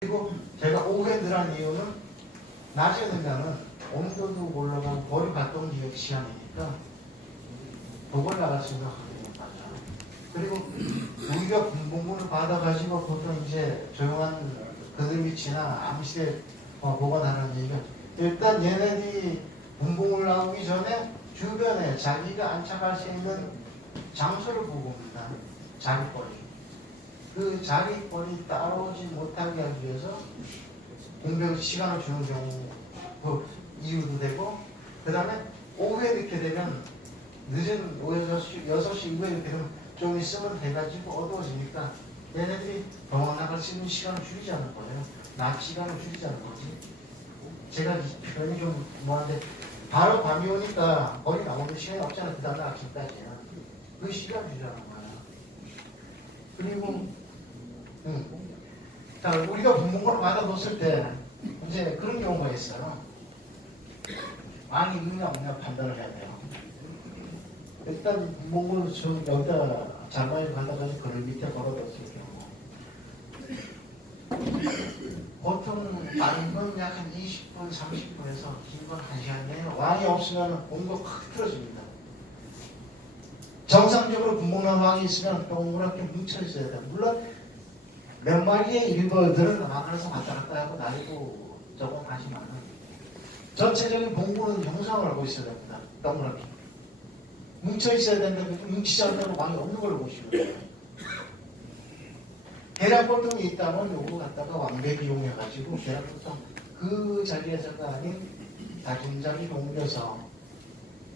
그리고 제가 오후에 들어간 이유는 낮에 되면은 온도도 올라가고 거리 활동 지역 시간이니까 그걸 나갈 생각하거든요. 그리고 우리가 군복무를 받아가지고 보통 이제 조용한 그들 위치나 암시에 보관하는 얘기가 일단 얘네들이 군복무를 나오기 전에 주변에 자기가 안착할 수 있는 장소를 보고 옵니다. 자기거리. 그 자기거리 따라오지 못하게 하기 위해서 공백 시간을 주는 경우 그 이유도 되고 그 다음에 오후에 이렇게 되면 늦은 오후 6시 이후에 이렇게 되면 좀 있으면 해가지고 어두워지니까 얘네들이 병원 나갈 수 있는 시간을 줄이자는 거예요. 낮 시간을 줄이자는 거지. 제가 표현이 좀 뭐한데 바로 밤이 오니까 거리 나오는 시간이 없잖아. 그 다음에 아침까지는. 그 시간 줄이자는 거야. 그리고 자, 우리가 군복무를 받아뒀을 때 이제 그런 경우가 있어요. 왕이 있느냐 없느냐 판단을 해야 돼요. 일단 군복무를 여기다 장관이 받아가지고 그를 밑에 걸어뒀을 경우 보통 빠른 건 약 한 20분, 30분에서 긴 건 1시간 내에 왕이 없으면 온도 확 틀어집니다. 정상적으로 군복무한 왕이 있으면 동그랗게 뭉쳐 있어야 돼요. 물론 몇 마리의 일벌들은 왕안에서 왔다 갔다 하고 날고 저거 하지만 전체적인 공부는 형상을 하고 있어야 됩니다. 동그랗게 뭉쳐 있어야 되는데 뭉치지 않다고 왕이 없는 걸로 보시면 돼요. 계략보통이 있다면 요거 갖다가 왕백 이용해가지고 계략보통 그 자리에서가 아닌 다른 자리로 옮겨서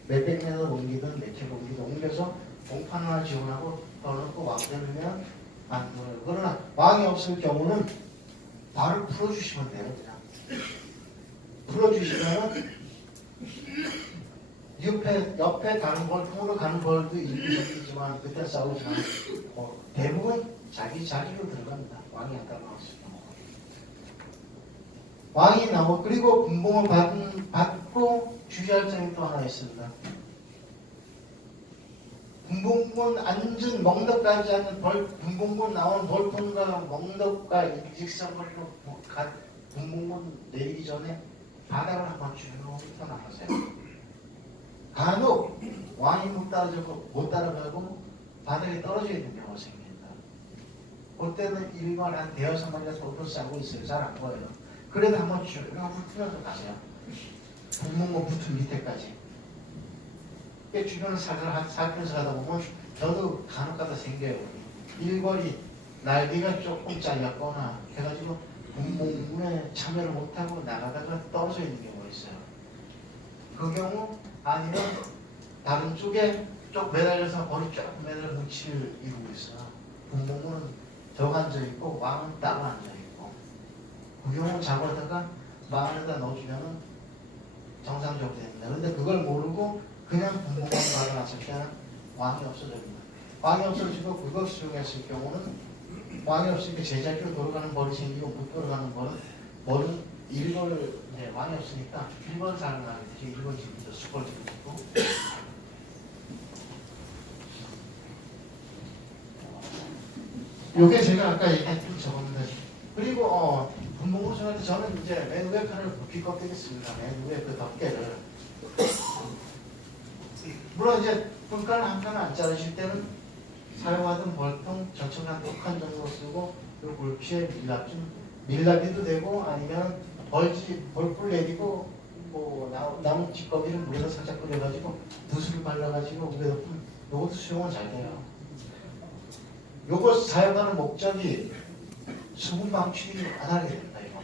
몇백 메터 옮기든 몇 킬로 옮기든 옮겨서 공판 하나 지원하고 넣어놓고 왕 되면 만들어요. 그러나 왕이 없을 경우는 발을 풀어주시면 돼요. 그냥 풀어주시면 옆에 다른 벌통으로 가는 벌도 있지만 그때 싸우지만 대부분 자기 자리로 들어갑니다. 왕이 아까 나왔을 경우. 왕이 나오고 그리고 군복을 받고 주의할 점이 또 하나 있습니다. 군복문 앉은 멍덕까지 하는 군복문 나온 벌통과 멍덕과 일직선거리로 군복문 내리기 전에 바닥을 한번 쭉 떠나가세요. 간혹 왕이 못 따라가고 바닥에 떨어져야 되는 경우가 생깁니다. 그때는 일반 한 대여섯 마리가 돌돌 싸고 있어요. 잘 안 보여요. 그래도 한번 쭉 붙으면서 가세요. 군복문 붙은 밑에까지. 주변을 살면서 가다 보면 저도 간혹가다 생겨요. 일벌이 날개가 조금 잘렸거나 해가지고 군복무에 참여를 못하고 나가다가 떨어져 있는 경우가 있어요. 그 경우 아니면 다른 쪽에 쭉 매달려서 머리 쫙 매달려 뭉치를 이루고 있어요. 군복무는 적 앉아있고 왕은 따로 앉아있고 그 경우 잡아다가 마 안에다 넣어주면 정상적으로 됩니다. 그런데 그걸 모르고 그냥 군복무를 받아놨을 때는 왕이 없어집니다. 왕이 없어지고 그걸 수용했을 경우는 왕이 없으니까 제자리로 돌아가는 벌이 생기고 못 돌아가는 벌은 일벌 왕이 없으니까 일벌 사는 날이지 일벌 집이죠. 수벌 집이고 요게 제가 아까 얘기했던 저겁니다. 그리고 군복무 중에 저는 이제 맨 위에 칸을 굽히 꺾이겠습니다. 맨 위에 그 덮개를 물론 이제 분칸 한 칸 안 자르실 때는 사용하던 벌통 전청한 2칸 정도 쓰고 그 골피에 밀랍이도 되고 아니면 벌풀 내리고 뭐 나무 찌꺼기를 물에다 살짝 끓여가지고 붓을 발라가지고 위에 덮으면 요것도 수용은 잘 돼요. 요것 사용하는 목적이 수분 방출이 안 하게 됩니다. 이거.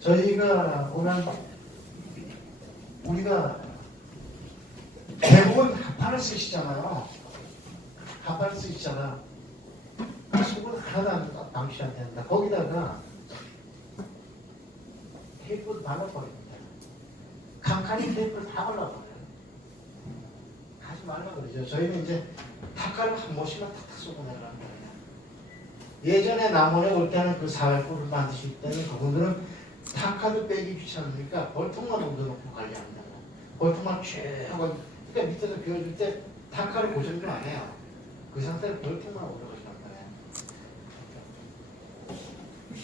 저희가 보면 우리가 대부분 합판을 쓰시잖아요. 합판을 쓰시잖아. 수분 하나도 방출 안 된다. 거기다가 테이프도 발라버립니다. 칸칸이 테이프를 다 발라버려요. 하지 말라 그러죠. 저희는 이제 탁가를 한 번씩만 탁탁 쏘고 내려가는 거예요. 예전에 남원에 올 때는 그 사활구를 만드실 때는 그분들은 탁카도 빼기 귀찮으니까 벌통만 옮겨놓고 관리합니다. 벌통만 쭉 하고 그러니까 밑에서 비워줄 때 탁카를 고정도 안 해요. 그 상태로 벌통만 올려가시는 거예요.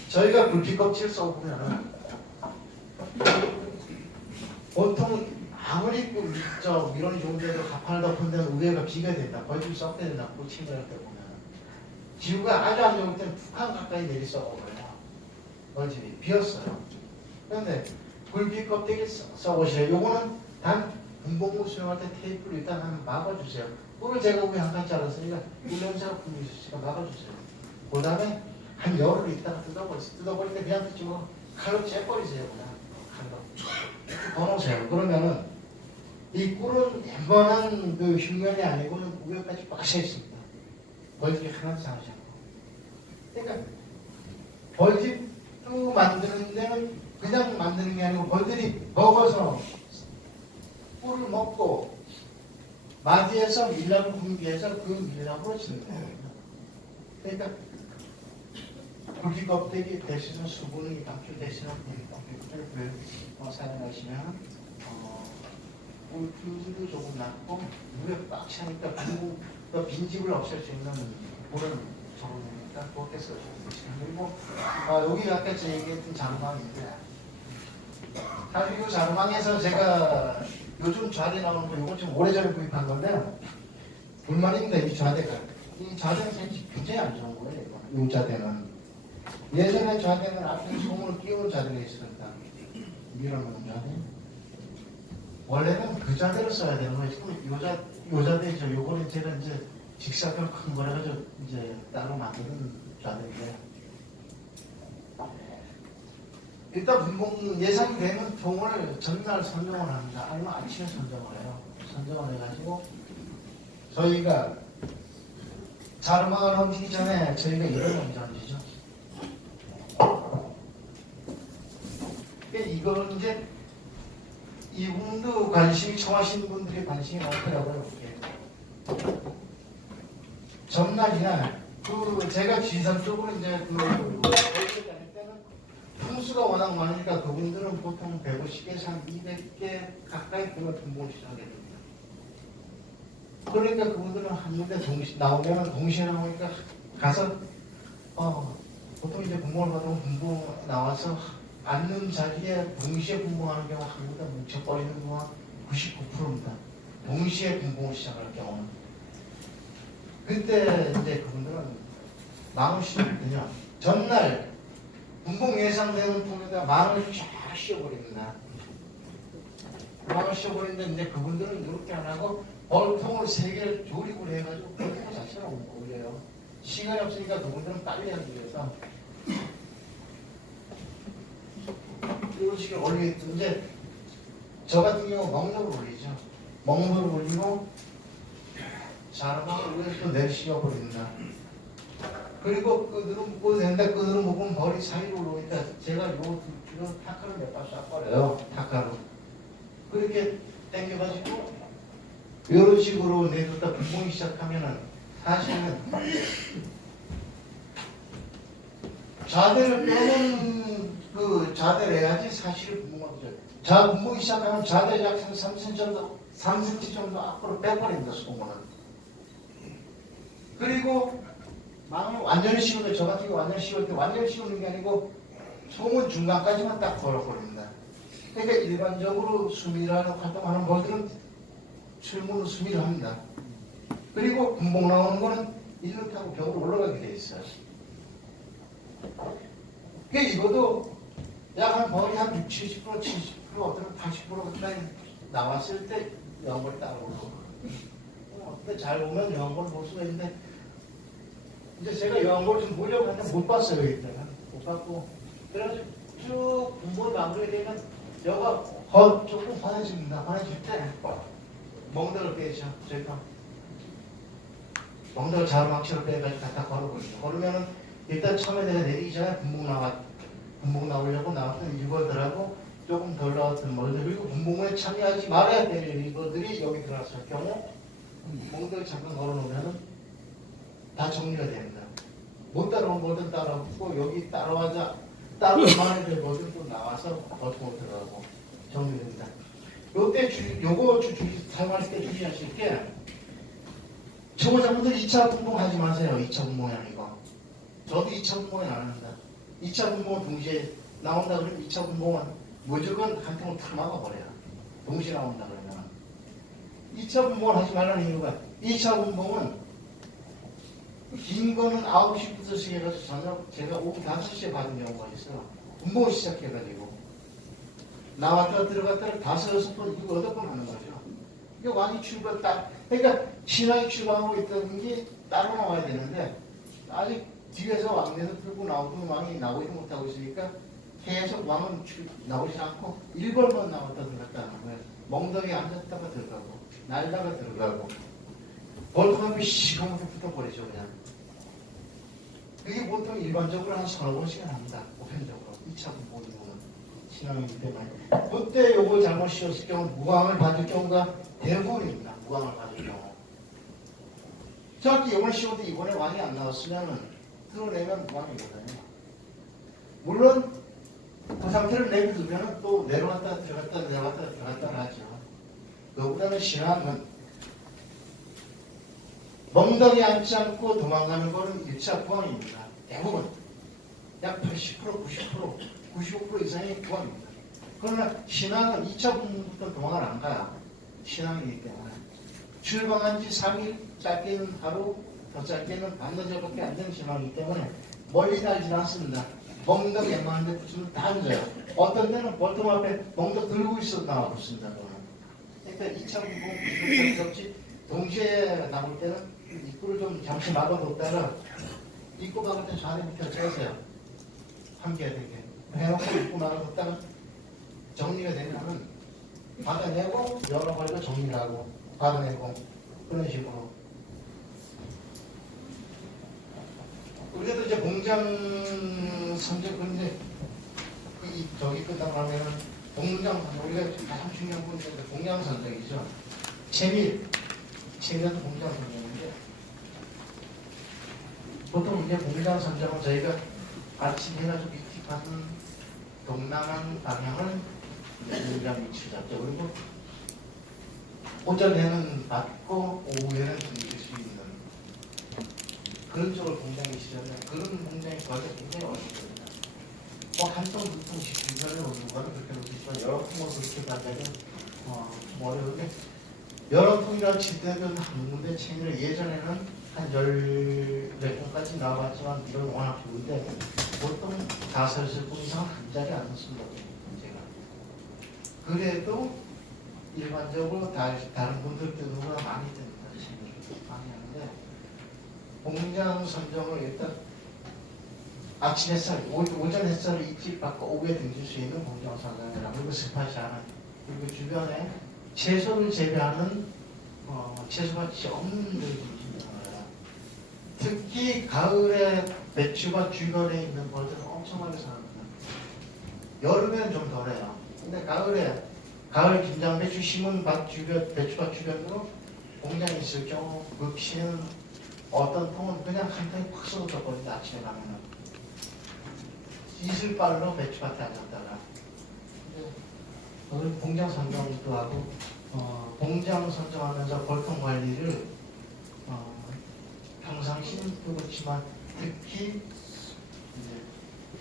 저희가 굴피 껍질 써보면 보통 아무리 저 밀원이 좋은데도 가판을 덮은 데는 우회가 비가 된다. 벌집 썩게 된다. 꽂힌 걸 때 보면 기후가 아주 안 좋을 때는 북한 가까이 내리 썩어버려요. 벌집이 비었어요. 그런데 굴피 껍데기 써보세요. 요거는 단 분봉구 수영할 때 테이프로 일단 한번 막아주세요. 꿀을 제가 우리 한 칸 잘랐으니까 꿀 냄새가 풍기있으니까 막아주세요. 그 다음에 한 열흘 있다가 뜯어버리세요. 뜯어버릴 때 그냥 뜯고 칼로 째버리세요. 그냥 칼로 버놓으세요. 그러면은 이 꿀은 웬만한 그 흉면이 아니고는 우여까지 빠져 있습니다. 벌집이 하나도 상하지 않고. 그러니까 벌집도 만드는 데는 그냥 만드는 게 아니고 벌들이 먹어서 꿀을 먹고 마디에서 밀랍을 분비해서 그 밀랍으로 짓는 거예요. 그러니까 굴기 껍데기 대신에 수분이 방출되시는 굴기 껍데기를 사용하시면 꿀풀도 조금 낮고 물에 꽉 차니까 빈집을 없앨 수 있는 그런 작업이니까 그렇게 써주시면 그리고 여기 아까 제가 얘기했던 자루망인데 사실 이 자루망에서 제가 요즘 좌대 나오는 거 이건 좀 오래전에 구입한 건데 불만입니다. 이 좌대가 이 좌대는 굉장히 안 좋은 거예요. 이 좌대는 예전에 좌대는 앞에 소문을 끼운 좌대가 있었다. 밀어놓은 좌대 원래는 그 자대로 써야 되는 거예요. 요 자대죠. 요거는 제가 이제 직사각 큰 거라 가지고 이제 따로 만드는 좌대인데 일단 분봉 예상이 되면 통을 전날 선정을 합니다. 아니면 아침에 선정을 해요. 선정을 해가지고 저희가 자루망을 옮기기 전에 저희가 이걸 먼저 얹으죠. 이거는 이제 이분도 관심이 청하시는 분들이 관심이 많더라고요. 전날이나 그 제가 지산 쪽으로 이제 그 다닐 때는 풍수가 워낙 많으니까 그분들은 보통 150개에서 한 200개 가까이 보면 분봉을 시작하게 됩니다. 그러니까 그분들은 한 군데 나오면 동시에 나오니까 가서 보통 이제 분봉을 받으면 분봉 나와서 앉는 자리에 동시에 분봉하는 경우 한 군데 뭉쳐버리는 경우가 99%입니다. 동시에 분봉을 시작할 경우는. 그때 이제 그분들은 망을 씌우거든요. 전날 분봉 예상되는 통에다 망을 쫙 씌워버립니다. 망을 씌워버리는데 이제 그분들은 이렇게 안 하고 벌통을 3개를 조립을 해가지고 벌통 자체를 올려요. 시간이 없으니까 그분들은 빨리 하기 위해서 이런 식으로 올리고 이제 저 같은 경우 멍석을 올리죠. 멍석을 올리고 자루망을 위에서 또 내쉬어버린다. 그리고 끈으로 묶어도 되는데 끈으로 묶으면 머리 사이로 올라오니까 제가 요 타카를 몇 발 쏴버려요. 타카로. 그렇게 당겨가지고 이런 식으로 내줬다 분봉이 시작하면은 사실은 좌대를 빼는 그 좌대를 해야지 사실은 분봉하죠. 자 분봉이 시작하면 좌대 약 3cm 정도 앞으로 빼버린다 소문은. 그리고 망을 완전히 씌우는데 저 같은 경우 완전히 씌울 때 완전히 씌우는 게 아니고 소문 중간까지만 딱 걸어버립니다. 그러니까 일반적으로 수미라는 활동하는 벌들은 철문으로 수미를 합니다. 그리고 분봉 나오는 거는 일을 타고 벽으로 올라가게 돼 있어요. 그러니까 이것도 약 한 거의 한 60, 70%, 70% 어떤 80% 가까이 나왔을 때 영골이 따로 올라오고 근데 잘 보면 영골을 볼 수가 있는데 이제 제가 영골 좀 보려고 하는데 못 봤어요. 이때가 못 봤고 그래가지고 쭉 분봉을 마무리되면 여가 조금 환해집니다. 환해질 때 멍덕을 빼죠. 저희가 멍덕을 자루망치로 빼가지고 갖다 걸어버리죠. 걸으면은 일단 처음에 내가 내리기 전에 분봉 나오려고 나왔던 일벌들하고 조금 덜 나왔던 멀들 그리고 분봉에 참여하지 말아야 될 일벌들이 여기 들어왔을 경우 멍덕을 잠깐 걸어놓으면은 다 정리가 됩니다. 못 따라온 뭐든 따라오고 여기 따라와자 따라와야 될 뭐든 또 나와서 버튼으로 들어가고 정리됩니다. 요때 요거 사용할 때 주의하실 게 초보자분들 2차 분봉 하지 마세요. 2차 분봉이 아니고 저도 2차 분봉은 안 합니다. 2차 분봉은 동시에 나온다 그러면 2차 분봉은 무조건 한 통을 탁 막아버려요. 동시에 나온다 그러면. 2차 분봉을 하지 말라는 이유가 2차 분봉은 긴 거는 9시부터 시작해서 저녁 제가 오후 5시에 받은 경우가 있어요. 분봉을 시작해가지고 나왔다가 들어갔다가 5-6번 이거 8번 하는 거죠. 이게 왕이 출발 딱 그러니까 신왕이 출발하고 있다는 게 따로 나와야 되는데 아직 뒤에서 왕래에서 끌고 나오던 왕이 나오지 못하고 있으니까 계속 왕은 나오지 않고 1번만 나왔다 들어갔다 하는 거예요. 멍덩이에 앉았다가 들어가고 날다가 들어가고 벌통하면 시커멓게 붙어버리죠 그냥. 그게 보통 일반적으로 한 3-4번씩은 합니다. 보편적으로 2차 분봉이면 신앙이기 때문에 그때 요걸 잘못 씌웠을 경우 무광을 받을 경우가 대부분입니다. 무광을 받을 경우. 정확히 요걸 씌워도 이번에 왕이 안 나왔으면 드러내면 무광이거든요. 물론 그 상태를 내비두면 또 내려갔다 들어갔다 내려갔다 들어갔다 하죠. 그보다는 신앙은 멍덩이 앉지 않고 도망가는 것은 1차 부항입니다. 대부분 약 80%, 90%, 95% 이상의 부항입니다. 그러나 신앙은 2차 부항부터 도망을 안 가요. 신앙이기 때문에 출방한 지 3일, 짧게는 하루, 더 짧게는 반나절밖에 안 되는 신앙이기 때문에 멀리 날지 않습니다. 멍덩이 웬만한 데 붙으면 다 앉아요. 어떤 데는 벌통 앞에 멍덩 들고 있어도 나와 붙습니다. 그러니까 2차 부항 없이 동시에 나올 때는 입구를 좀 잠시 막아뒀다가 입구 막을 때 저 안에 밑에 째세요. 함께되게 해놓고 입구 막아뒀다가 정리가 되면은 받아내고 열어버리고 정리를 하고 받아내고 그런 식으로. 그래도 이제 공장 선정 근데 저기 끝나가면은 공장 우리가 가장 중요한 건 공장 선정이죠. 체밀도 공장 선정인데 보통 이제 공장 선정은 저희가 아침 해가지고 밑이 받은 동남안 방향을 공장 위치를 잡죠. 그리고 오전에는 받고 오후에는 던질 수 있는 그런 쪽을 공장 위치잖아요. 그런 공장이 구하기가 굉장히 어렵거든요. 한 통, 두 통씩 중간에 오는 거는 그렇게 놓치지만 여러 통을 그렇게 받자면 좀 어려운데 여러 통이라 칠 때는 한 군데 체밀을 예전에는 한 14통까지 나와봤지만 이건 워낙 좋은데 보통 5-6통 이상 한 자리 안 넣습니다. 제가. 그래도 일반적으로 다른 분들 때보다 많이 됩니다. 체밀을 많이 하는데 공장 선정을 일단 아침 햇살, 오전 햇살을 이틀 받고 오후에 등질 수 있는 공장 선정이라 그리고 스팟이 하는 그리고 주변에 채소를 재배하는 채소밭이 없는 데를 중심으로 특히 가을에 배추밭 주변에 있는 벌들은 엄청나게 사납니다. 여름에는 좀 덜해요. 근데 가을 김장 배추 심은 배추밭 주변으로 공장이 있을 경우 그 피는 어떤 통은 그냥 한 통이 팍 쏟아져버린다. 아침에 가면은 이슬발로 배추밭에 앉았다가 오늘 공장 선정도 하고 공장 선정하면서 벌통 관리를 평상시는 그렇지만 특히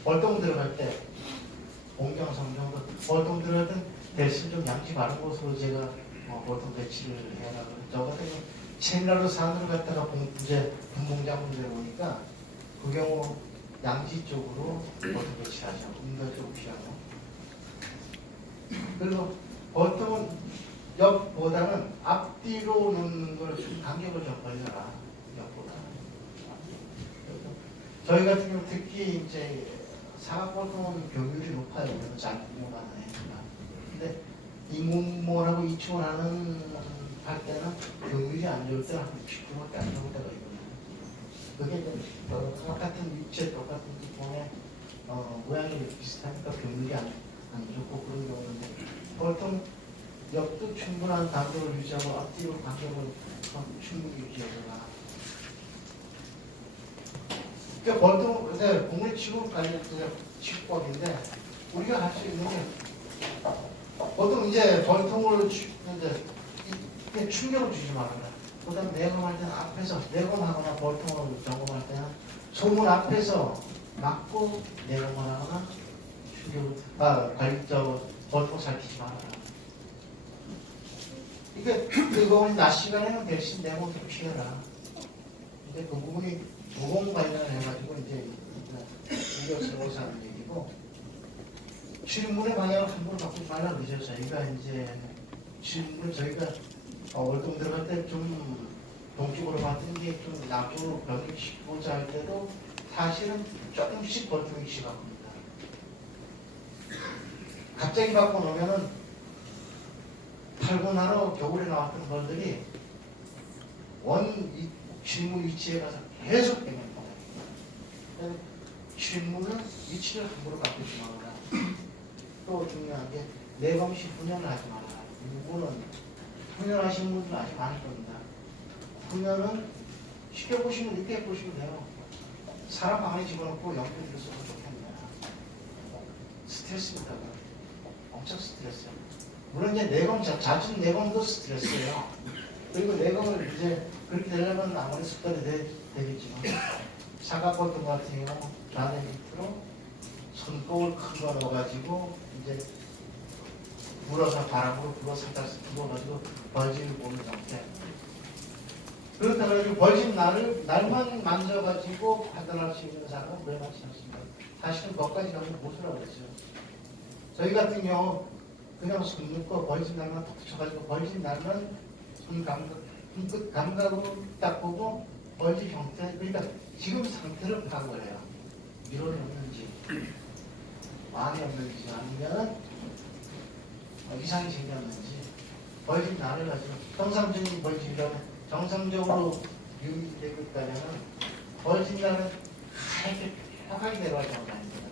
벌통 들어갈 때 공장 선정도 벌통 들어갈 때 대신 좀 양지 바른 곳으로 제가 벌통 배치를 해라고 저 같은 경우 채밀로 산으로 갔다가 분봉장 문제를 보니까 그 경우 양지 쪽으로 벌통 배치하죠. 음도 쪽 피하고 그리고 보통은 옆보다는 앞뒤로 놓는 걸 좀 간격을 좀 벌려라. 옆보다. 저희 같은 경우 특히 이제 사각보통은 교율이 높아요. 그래서 잘 공부하는 애니까. 근데 이문모라고 이충을 할 때는 교율이 안 좋을 때는 한 60%밖에 안 좋을 때가 있거든요. 그게 똑같은 위치에 똑같은 기통에 모양이 비슷하니까 교율이 안 좋고 그런 경우인데 보통 옆도 충분한 간격을 유지하고 앞뒤로 간격을 충분히 유지하거나 그러니까 보통 공립치고 관련 치국법인데 우리가 할 수 있는 게 보통 이제 벌통을 이제 충격을 주지 말아라. 그 다음에 내검할 때는 앞에서 내검하거나 벌통을 점검할 때는 소문 앞에서 맞고 내려만 하거나 벌통 살피지 말아라. 그거 낮 시간에는 대신 내고 좀 쉬어라. 이제 그 부분이 조공 관련해가지고 이제 공격스러워서 하는 얘기고, 질문의 방향을 함부로 바꾸지 말라 그러죠. 저희가 이제 질문을 저희가 월동 들어갈 때 좀 동쪽으로 봤던 게 좀 남쪽으로 변경시키고자 할 때도 사실은 조금씩 벌통씩 바꿉니다. 갑자기 바꿔놓으면은 8분하로 겨울에 나왔던 벌들이 질문 위치에 가서 계속 되는 거예요. 질문은 위치를 함부로 바꾸지 말아라. 또 중요한 게 내검시 훈련을 하지 말아라. 이거는 훈련하시는 분들 아직 많을 겁니다. 훈련은 쉽게 보시면 이렇게 보시면 돼요. 사람 안에 집어넣고 연필을 써도 좋겠네요. 스트레스입니다. 엄청 스트레스예요. 물론 이제 내검, 잦은 내검도 스트레스예요. 그리고 내검을 이제 그렇게 되려면 아무리 습관이 되겠지만, 사각벌통 같은 경우 좌대 밑으로 손목을 큰 거 넣어가지고 이제 불어서 바람으로 불어 살짝 불어가지고 벌집을 보는 상태. 그렇다 가지고 벌집 날만 만져가지고 판단할 수 있는 사람은 왜 많지 않습니다. 사실은 거기까지 가면 보수라고 그러죠. 저희 같은 경우 그냥 손 넣고 벌집 날만 톡 쳐가지고 벌집 날만 손끝 감각으로 딱 보고 벌집 형태, 그러니까 지금 상태를 파악을 해요. 밀원이 없는지 많이 없는지 아니면 이상이 생겼는지. 벌집 날을 가지고 정상적인 벌집이라면 정상적으로 유지되고 있다면 벌집 날은 하얗게 펴하게 내려가지 않습니다.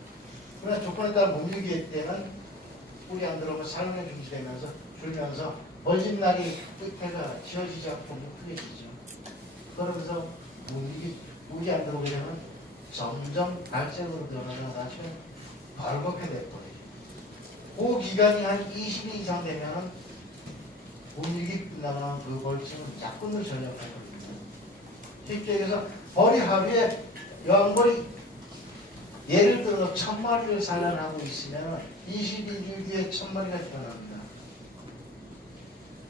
그러나 조건에 따라 못 유기할 때는 뿌리 안 들어오고 삶의 중지되면서 줄면서 벌집 날이 끝에가 지어지지 않고 뭉클해지죠. 그러면서 무기 안 들어오게 되면 점점 갈색으로 변하다가 나중에 벌겋게 돼버려요. 그 기간이 한 20일 이상 되면 분위기 끝나면 그 벌집은 약분으로 전염하거든요. 쉽게 얘기해서 벌이 하루에 여왕벌이 예를 들어 1000마리를 산란하고 있으면 22일 뒤에 1000마리가 태어납니다.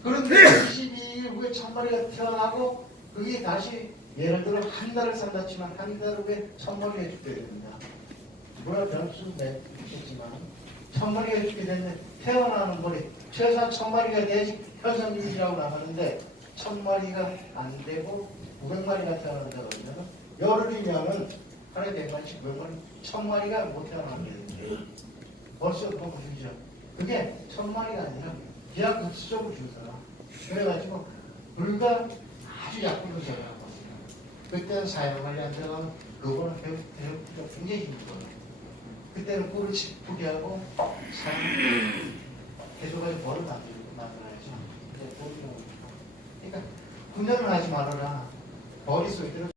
그런데 22일 후에 1000마리가 태어나고 그게 다시 예를 들어 한 달을 산다 치면 한 달 후에 1000마리가 죽게 됩니다. 물론 변수는 있겠지만 1000마리가 죽게 됐는데 태어나는 벌이 최소한 1000마리가 돼야지 현상유지라고 나가는데 1000마리가 안 되고 900마리가 태어난다 그러면 열흘이면은 하루에 100마리씩 900마리 1000마리가 못 태어나게 됩니다. 벌써 보면 주죠. 그게 1000마리가 아니라 비약국수적으로 주더라. 그래가지고 불과 아주 약불로 제거하거든요. 그때는 사용관리 안 들어가면 그거는 배우기가 굉장히 힘들어요. 그때는 꿀을 짚게 하고 사용 계속해서 벌을 만들어야죠. 그러니까 훈련을 하지 말아라. 머릿속에 들어